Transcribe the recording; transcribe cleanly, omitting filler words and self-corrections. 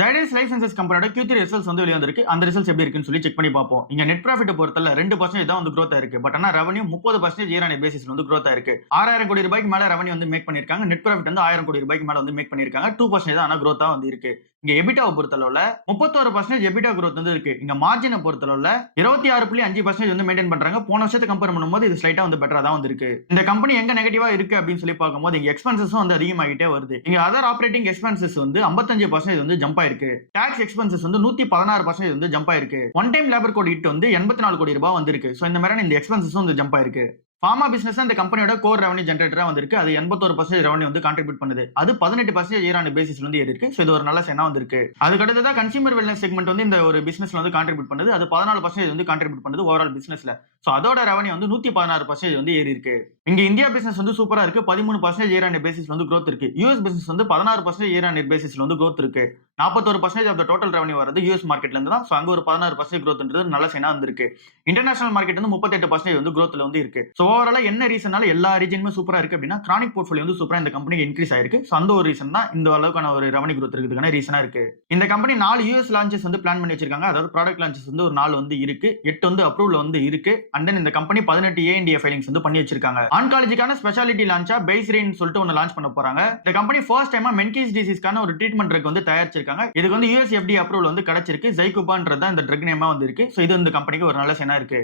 Zydus life sciences கம்பெனியோட Q3 results வந்து வெளிய வந்திருக்கு. அந்த ரிசல்ட்ஸ் எப்படி இருக்குன்னு சொல்லி செக் பண்ணி பார்ப்போம். இங்க நெட் ப்ராஃபிட் பொறுத்தவரை 2% தான் வந்து குரோத் ஆயிருக்கு. பட் ஆனா ரெவென்யூ 30% இயர் ஆன் இயர் பேசிஸ்ல வந்து குரோத் ஆயிருக்கு. 6000 கோடி ரூபாய்க்கு மேல ரெவென்யூ வந்து மேக் பண்ணிருக்காங்க. நெட் ப்ராஃபிட் வந்து 1000 கோடி ரூபாய்க்கு மேல வந்து மேக் பண்ணிருக்காங்க. 2% தான் ஆனா குரோத்தா வந்து இருக்கு. இங்க எபிட்டாவை பொறுத்தளவுல 31% எபிட்டா குரோத் வந்து இருக்கு. இங்க மார்ஜினை பொறுத்தளவுல 26.5% வந்து மெயின்டைன் பண்றாங்க. போன வருஷத்தை கம்பேர் பண்ணும்போது இது ஸ்லைட்டா வந்து பெட்டரா தான் வந்து இருக்கு. இந்த கம்பெனி எங்க நெகட்டிவா இருக்கு அப்படின்னு சொல்லி பார்க்கும்போது இங்க எக்ஸ்பென்சஸும் வந்து அதிகமாகிட்டே வருது. இங்க அதர் ஆப்பரேட்டிங் எக்ஸ்பென்சஸ் வந்து 55% வந்து ஜம்ப் ஆயிருக்கு. டாக்ஸ் எக்ஸ்பென்சஸ் வந்து 116% வந்து ஜம்ப் ஆயிருக்கு. One time labour code hit வந்து 84 கோடி ரூபாய் வந்திருக்கு. சோ இந்த மாதிரியான இந்த எக்ஸ்பென்சஸும் வந்து ஜம்ப் ஆயிருக்கு. ஃபார்மா பிசினஸ் இந்த கம்பெனியோட கோர் ரெவன்யூ ஜெனரேட்டரா வந்திருக்கு. அது 81% ரெவன்யூ வந்து கான்ட்ரிபியூட் பண்ணுது. அது 18% இயர் ஆன் பேசிஸ்ல வந்து ஏறி இருக்கு. சோ இது ஒரு நல்ல சைனா வந்திருக்கு. அதுக்கு அடுத்ததா கன்சியூமர் வெல்னஸ் செக்மெண்ட் வந்து இந்த ஒரு பிசினஸ்ல வந்து கான்ட்ரிபியூட் பண்ணுது. அது 14% வந்து கான்ட்ரிபியூட் பண்ணுது ஓவரால் பிசினஸ்ல. சோ அதோட ரெவன்யூ வந்து 116% வந்து ஏறி இருக்கு. இங்க இந்தியா பிசினஸ் வந்து சூப்பரா இருக்கு. 13% இயர் ஆன் பேசிஸ்ல வந்து growth இருக்கு. யுஎஸ் பிசினஸ் வந்து 16% இயர் ஆன் பேசிஸ்ல வந்து growth இருக்கு. 41% ஆஃப் த டோட்டல் ரெவன்யூ வரது யுஎஸ் மார்க்கெட்ல இருந்து தான். சோ அங்க ஒரு 16% growthன்றது நல்ல சைனா வந்திருக்கு. இன்டர்நேஷனல் மார்க்கெட் வந்து 38% வந்து growthல வந்து இருக்கு. சோ ஓவராலா என்ன ரீசனால எல்லா ரீஜனுமே சூப்பரா இருக்கு அப்படின்னா கிரானிக் போர்ட்ஃபோலியோ வந்து சூப்பரா இந்த கம்பெனிக்கு இன்க்ரீஸ் ஆயிருக்கு. சோ அந்த ஒரு ரீசன் தான் இந்த அளவுக்கான ஒரு ரெவன்யூ growth இருக்கிறதுக்கான ரீசனா இருக்கு. இந்த கம்பெனி 4 யுஎஸ் லான்ச்சஸ் வந்து பிளான் பண்ணி வச்சிருக்காங்க. அதாவது ப்ராடக்ட் லான்ச்சஸ் வந்து ஒரு 4 வந்து இருக்கு. 8 வந்து அப்ரூவல் வந்து இருக்கு. அண்ட் தென் இந்த கம்பெனி 18 ANDA ஃபைலிங்ஸ் வந்து பண்ணி வச்சிருக்காங்க. ஆன்காலஜிக்கான ஸ்பெஷாலிட்டி லான்ச்சா பேஸ்ரின் சொல்லிட்டு ஒன்னு லான்ச் பண்ண போறாங்க. இந்த கம்பெனி ஃபர்ஸ்ட் டைமா மென்கிஸ் டிசீஸ்க்கான ஒரு ட்ரீட்மெண்ட் ட்ரக் வந்து தயாரிச்சிருக்காங்க. இதுக்கு வந்து யுஎஸ் FDA அப்ரூவல் வந்து கிடைச்சிருக்கு. ஜைகுபான்றது தான் இந்த ட்ரக் நேமா வந்து இருக்கு. சோ இது இந்த கம்பெனிக்கு ஒரு நல்ல சைனா இருக்கு.